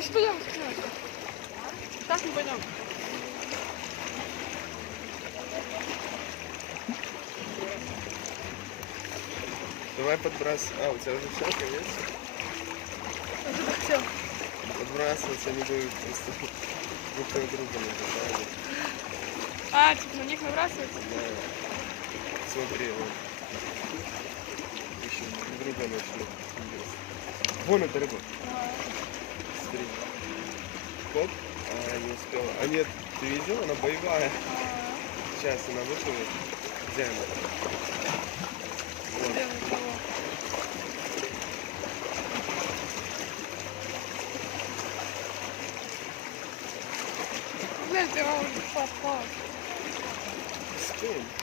Ой, что я так не пойдем. Давай подбрасывай. А, у тебя уже все, конец? Я уже хотел. Подбрасываться не будет просто друг на друга набирали. А, типа на них набрасывается? Да. Смотри, вот. Еще друг друга начнут. Вон эта рыба. Смотри. Хоп. А, не успела. А нет, ты видел? Она боевая. Сейчас она выплывет. Где она? Вот. Где на кого? Блядь, ты уже попал. С кем?